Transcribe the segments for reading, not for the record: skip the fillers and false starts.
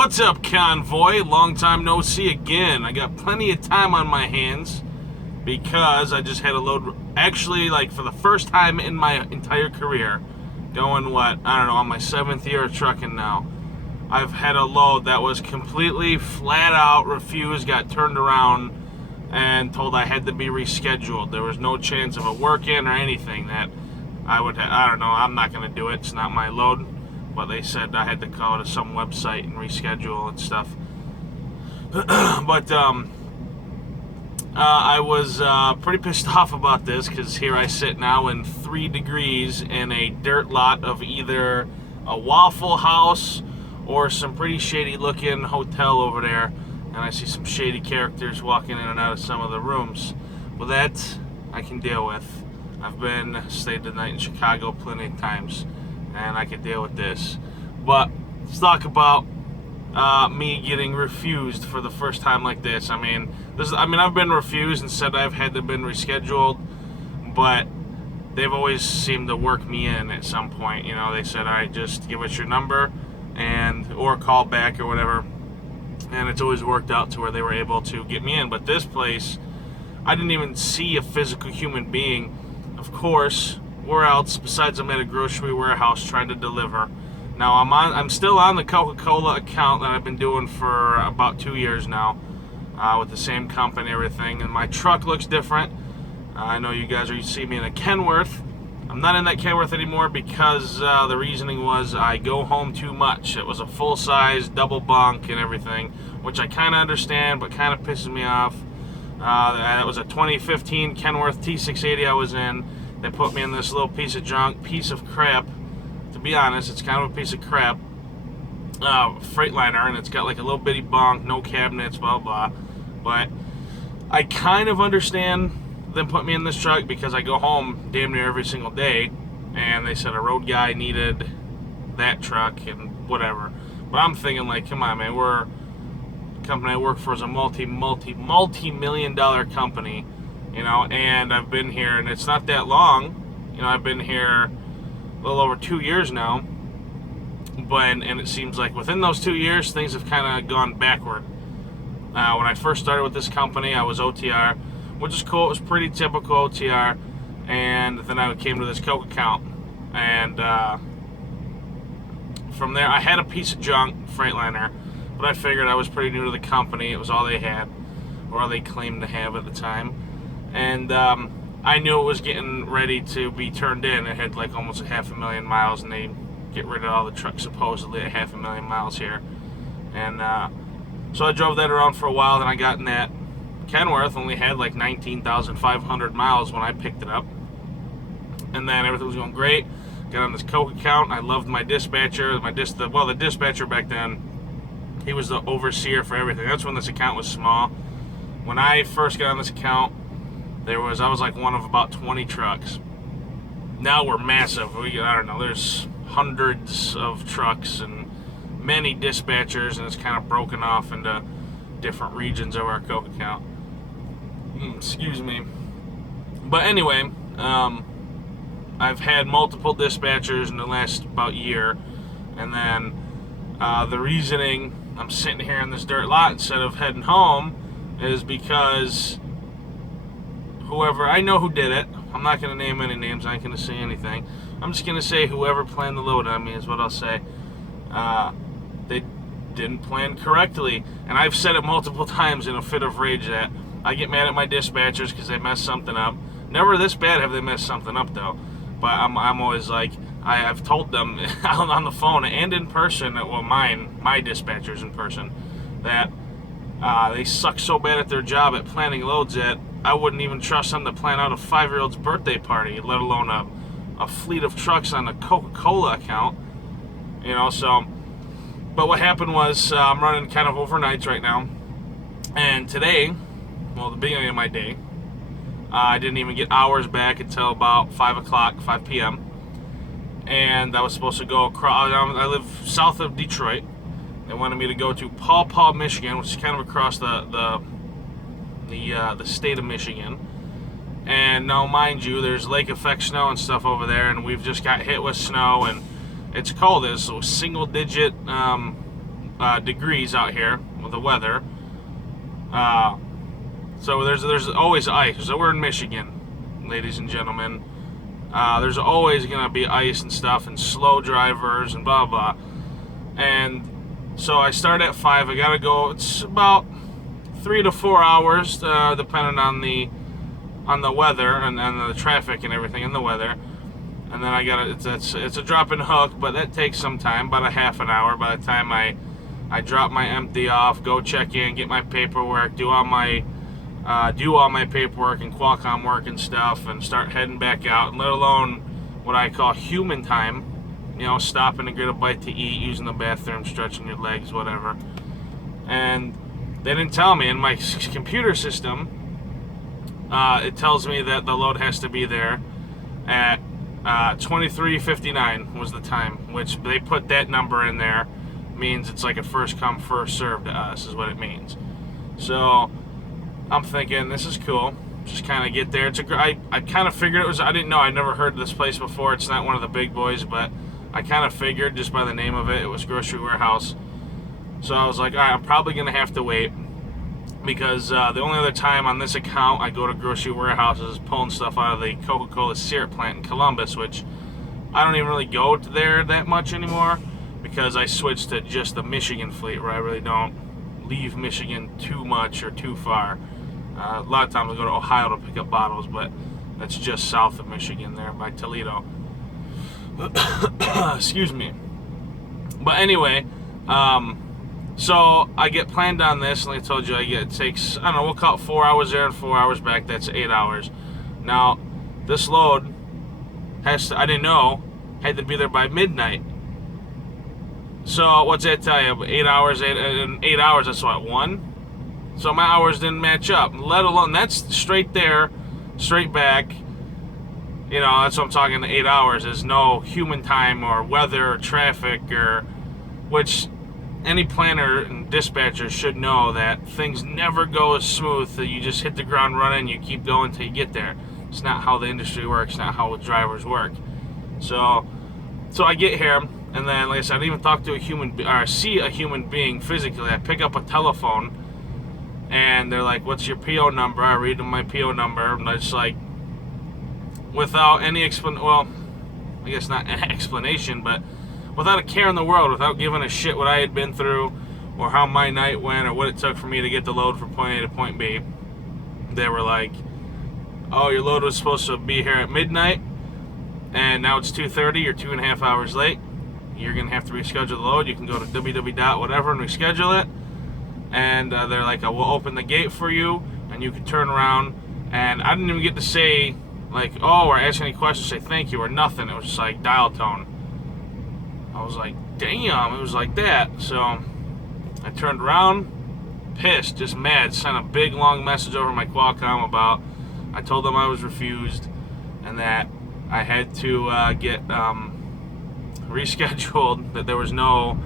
What's up, convoy? Long time no see again. I got plenty of time on my hands because I just had a load, actually, like for the first time in my entire career, going I don't know, on my 7th year of trucking now. I've had a load that was completely flat out refused, got turned around, and told I had to be rescheduled. There was no chance of a work-in or anything that I don't know, I'm not going to do it. It's not my load. But they said I had to go to some website and reschedule and stuff. But I was pretty pissed off about this because here I sit now in 3 degrees in a dirt lot of either a Waffle House or some pretty shady looking hotel over there. And I see some shady characters walking in and out of some of the rooms. Well, that I can deal with. I've stayed the night in Chicago plenty of times, and I can deal with this. But let's talk about me getting refused for the first time like this. I mean, I've been refused and said I've had to been rescheduled, but they've always seemed to work me in at some point. You know, they said, all right, just give us your number or call back or whatever. And it's always worked out to where they were able to get me in. But this place, I didn't even see a physical human being. Of course, where else besides I'm at a grocery warehouse trying to deliver. Now I'm still on the Coca-Cola account that I've been doing for about 2 years now, with the same company and everything. And my truck looks different. I know you guys are used to see me in a Kenworth. I'm not in that Kenworth anymore because the reasoning was I go home too much. It was a full-size double bunk and everything, which I kind of understand, but kind of pisses me off. That was a 2015 Kenworth T680 I was in. They put me in this little piece of junk, piece of crap. To be honest, it's kind of a piece of crap. Freightliner, and it's got like a little bitty bunk, no cabinets, blah, blah. But I kind of understand them putting me in this truck because I go home damn near every single day. And they said a road guy needed that truck and whatever. But I'm thinking like, come on, man, the company I work for is a multi-million dollar company. You know, and I've been here, and it's not that long. You know, I've been here a little over 2 years now. And it seems like within those 2 years, things have kind of gone backward. When I first started with this company, I was OTR, which is cool. It was pretty typical OTR. And then I came to this Coke account. And from there, I had a piece of junk, Freightliner. But I figured I was pretty new to the company. It was all they had, or all they claimed to have at the time. And I knew it was getting ready to be turned in. It had like almost 500,000 miles, and they get rid of all the trucks supposedly at 500,000 miles here. And so I drove that around for a while. Then I got in that Kenworth, only had like 19,500 miles when I picked it up. And then everything was going great. Got on this Coke account. I loved my dispatcher. The dispatcher back then, he was the overseer for everything. That's when this account was small. When I first got on this account, I was like one of about 20 trucks. Now we're massive. I don't know, there's hundreds of trucks and many dispatchers, and it's kind of broken off into different regions of our Coke account. Excuse me. But anyway, I've had multiple dispatchers in the last about year, and then the reasoning I'm sitting here in this dirt lot instead of heading home is because I know who did it. I'm not going to name any names. I ain't going to say anything. I'm just going to say whoever planned the load on me is what I'll say. They didn't plan correctly. And I've said it multiple times in a fit of rage that I get mad at my dispatchers because they messed something up. Never this bad have they messed something up, though. But I'm always like, I've told them on the phone and in person, well, my dispatchers in person, that they suck so bad at their job at planning loads that I wouldn't even trust them to plan out a 5-year-old's birthday party, let alone a fleet of trucks on a Coca-Cola account. You know, so. But what happened was I'm running kind of overnights right now. And today, well, the beginning of my day, I didn't even get hours back until about 5 p.m. And I was supposed to go across. I live south of Detroit. They wanted me to go to Paw Paw, Michigan, which is kind of across the state of Michigan. And now, mind you, there's lake effect snow and stuff over there, and we've just got hit with snow, and it's cold. It's a single digit degrees out here with the weather. So there's always ice. So we're in Michigan, ladies and gentlemen. There's always going to be ice and stuff and slow drivers and blah, blah. And so I start at 5. I got to go. It's about 3 to 4 hours, depending on the weather and the traffic and everything in the weather. And then I got it's a drop and hook, but that takes some time, about a half an hour. By the time I drop my empty off, go check in, get my paperwork, do all my paperwork and Qualcomm work and stuff, and start heading back out. And let alone what I call human time, stopping to get a bite to eat, using the bathroom, stretching your legs, whatever. And they didn't tell me in my computer system. It tells me that the load has to be there at 23:59 was the time, which they put that number in there. Means it's like a first come first serve to us is what it means. So I'm thinking this is cool. Just kind of get there. I kind of figured it was. I didn't know. I never heard of this place before. It's not one of the big boys, but I kind of figured just by the name of it, it was Grocery Warehouse. So I was like, all right, I'm probably gonna have to wait, because the only other time on this account I go to Grocery Warehouse is pulling stuff out of the Coca-Cola syrup plant in Columbus, which I don't even really go there that much anymore, because I switched to just the Michigan fleet, where I really don't leave Michigan too much or too far. A lot of times I go to Ohio to pick up bottles, but that's just south of Michigan there by Toledo. Excuse me. But anyway, so I get planned on this, and I told you it takes, I don't know, we'll call it 4 hours there and 4 hours back. That's 8 hours. Now, this load I didn't know, had to be there by midnight. So what's that tell you? 8 hours, 8 hours, that's what, 1? So my hours didn't match up, let alone, that's straight there, straight back. That's what I'm talking, 8 hours is no human time or weather or traffic, or which any planner and dispatcher should know that things never go as smooth that you just hit the ground running, you keep going till you get there. It's not how the industry works, not how drivers work. So I get here, and then, like I said, I didn't even talk to see a human being physically. I pick up a telephone, and they're like, what's your PO number? I read them my PO number, and I just like, without any well, I guess not an explanation, but without a care in the world, without giving a shit what I had been through, or how my night went, or what it took for me to get the load from point A to point B, they were like, oh, your load was supposed to be here at midnight, and now it's 2:30, you're 2.5 hours late. You're going to have to reschedule the load. You can go to www.whatever and reschedule it. And they're like, we'll open the gate for you, and you can turn around. And I didn't even get to say, like, oh, or ask any questions, say thank you, or nothing. It was just like dial tone. I was like, damn, it was like that. So I turned around, pissed, just mad, sent a big long message over my Qualcomm about, I told them I was refused, and that I had to get rescheduled, that there was no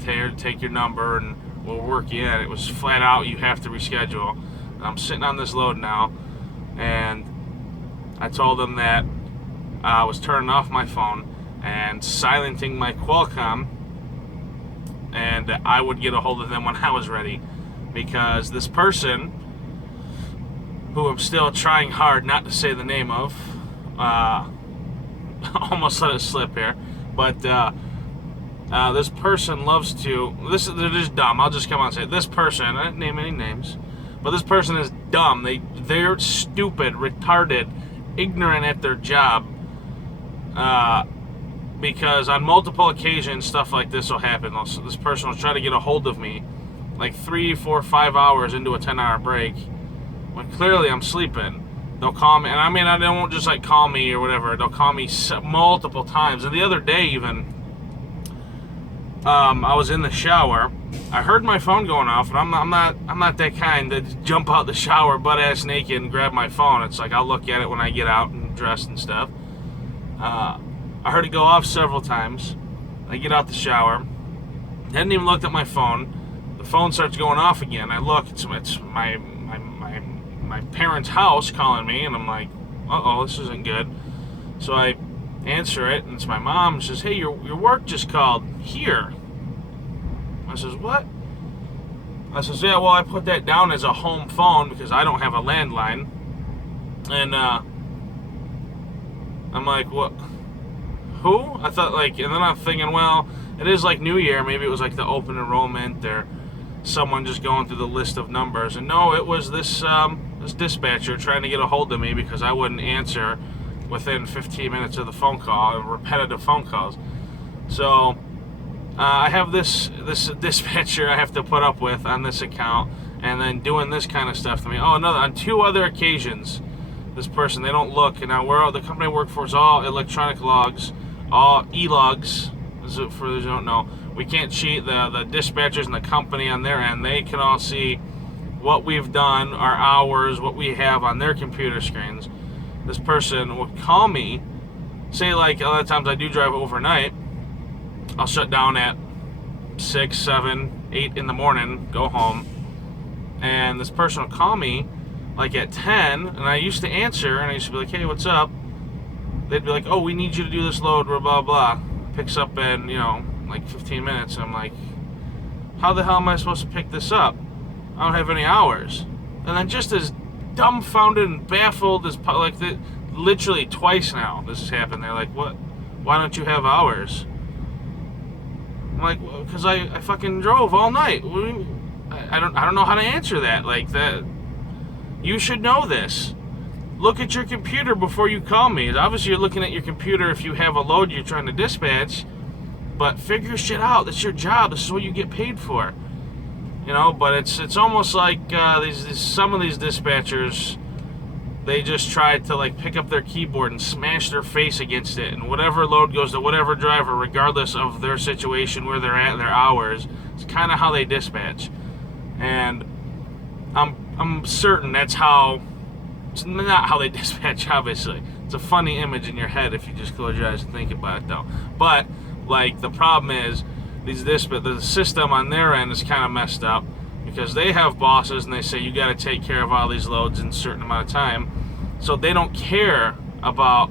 take your number and we'll work you in. It was flat out, you have to reschedule. I'm sitting on this load now, and I told them that I was turning off my phone and silencing my Qualcomm, and that I would get a hold of them when I was ready, because this person, who I'm still trying hard not to say the name of, almost let it slip here, but this person loves to, they're just dumb. I'll just come on and say it. This person, I didn't name any names, but this person is dumb. They're stupid, retarded, ignorant at their job, because on multiple occasions stuff like this will happen. This person will try to get a hold of me like 3, 4, 5 hours into a 10-hour break, when clearly I'm sleeping. They'll call me, and I mean, they won't just like call me or whatever. They'll call me multiple times. And the other day, even, I was in the shower. I heard my phone going off, and I'm not that kind to jump out the shower butt ass naked and grab my phone. It's like I'll look at it when I get out and dressed and stuff. I heard it go off several times. I get out the shower, hadn't even looked at my phone. The phone starts going off again. I look, it's my parents' house calling me, and I'm like, uh-oh, this isn't good. So I answer it, and it's my mom. She says, hey, your work just called here. I says, what? I says, yeah, well, I put that down as a home phone because I don't have a landline. And I'm like, what? Who? I thought, like, and then I'm thinking, well, it is like New Year. Maybe it was like the open enrollment or someone just going through the list of numbers. And no, it was this this dispatcher trying to get a hold of me because I wouldn't answer within 15 minutes of the phone call, repetitive phone calls. So I have this dispatcher I have to put up with on this account, and then doing this kind of stuff to me. Oh, on 2 other occasions, this person, they don't look. And now the company I work for is all electronic logs, all e-logs. For those who don't know, we can't cheat. The dispatchers and the company on their end, they can all see what we've done, our hours, what we have on their computer screens. This person will call me, say, like, a lot of times I do drive overnight. I'll shut down at 6, 7, 8 in the morning, go home, and this person will call me like at 10, and I used to answer, and I used to be like, hey, what's up? They'd be like, oh, we need you to do this load, blah, blah, blah. Picks up in, like 15 minutes, and I'm like, how the hell am I supposed to pick this up? I don't have any hours. And then just as dumbfounded and baffled as, like, literally twice now this has happened. They're like, what? Why don't you have hours? I'm like, well, because I fucking drove all night. I don't know how to answer that. Like, that, you should know this. Look at your computer before you call me. Obviously, you're looking at your computer if you have a load you're trying to dispatch, but figure shit out. That's your job. This is what you get paid for. But it's almost like some of these dispatchers, they just try to, like, pick up their keyboard and smash their face against it, and whatever load goes to whatever driver, regardless of their situation, where they're at, their hours. It's kind of how they dispatch, and I'm certain that's how. It's not how they dispatch, obviously. It's a funny image in your head if you just close your eyes and think about it, though. But, like, the problem is, the system on their end is kind of messed up because they have bosses and they say you got to take care of all these loads in a certain amount of time. So they don't care about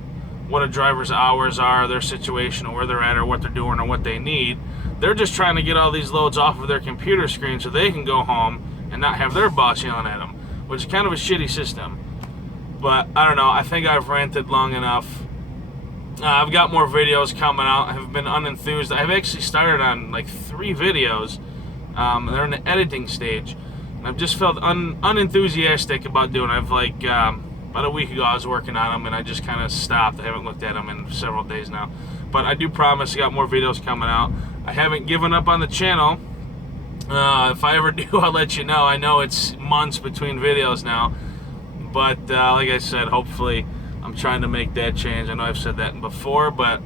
what a driver's hours are, their situation, or where they're at, or what they're doing, or what they need. They're just trying to get all these loads off of their computer screen so they can go home and not have their boss yelling at them, which is kind of a shitty system. But I don't know. I think I've ranted long enough. I've got more videos coming out. I've been unenthused. I've actually started on like 3 videos. They're in the editing stage. I've just felt unenthusiastic about doing it. I've like about a week ago I was working on them and I just kind of stopped. I haven't looked at them in several days now. But I do promise I got more videos coming out. I haven't given up on the channel. If I ever do, I'll let you know. I know it's months between videos now. But like I said, hopefully I'm trying to make that change. I know I've said that before, but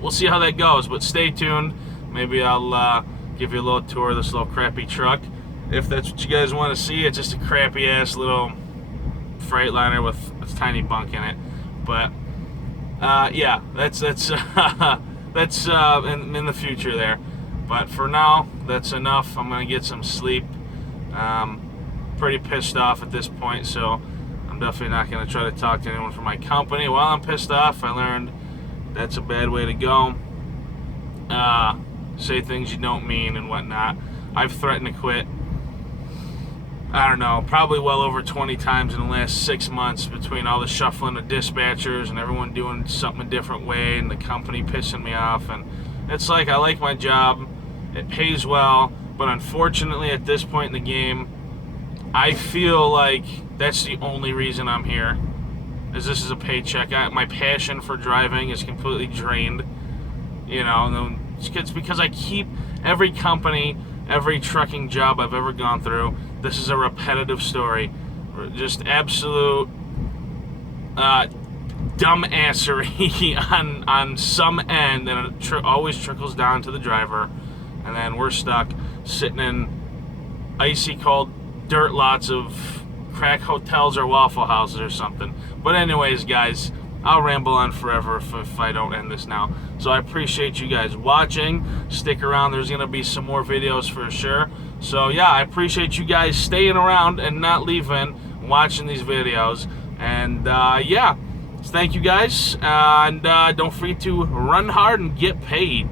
we'll see how that goes. But stay tuned. Maybe I'll give you a little tour of this little crappy truck. If that's what you guys want to see, it's just a crappy-ass little Freightliner with a tiny bunk in it. But, yeah, that's in the future there. But for now, that's enough. I'm going to get some sleep. Pretty pissed off at this point, so I'm definitely not going to try to talk to anyone from my company. While I'm pissed off, I learned that's a bad way to go. Say things you don't mean and whatnot. I've threatened to quit, I don't know, probably well over 20 times in the last 6 months between all the shuffling of dispatchers and everyone doing something a different way and the company pissing me off. And it's like, I like my job, it pays well, but unfortunately at this point in the game, I feel like that's the only reason I'm here, is this is a paycheck. My passion for driving is completely drained, and it's because I keep every company, every trucking job I've ever gone through, this is a repetitive story. Just absolute dumbassery on some end, and it always trickles down to the driver, and then we're stuck sitting in icy cold dirt lots of crack hotels or Waffle Houses or something. But anyways, guys, I'll ramble on forever if I don't end this now. So I appreciate you guys watching. Stick around. There's going to be some more videos for sure. So yeah, I appreciate you guys staying around and not leaving, watching these videos. And yeah, thank you guys. And don't forget to run hard and get paid.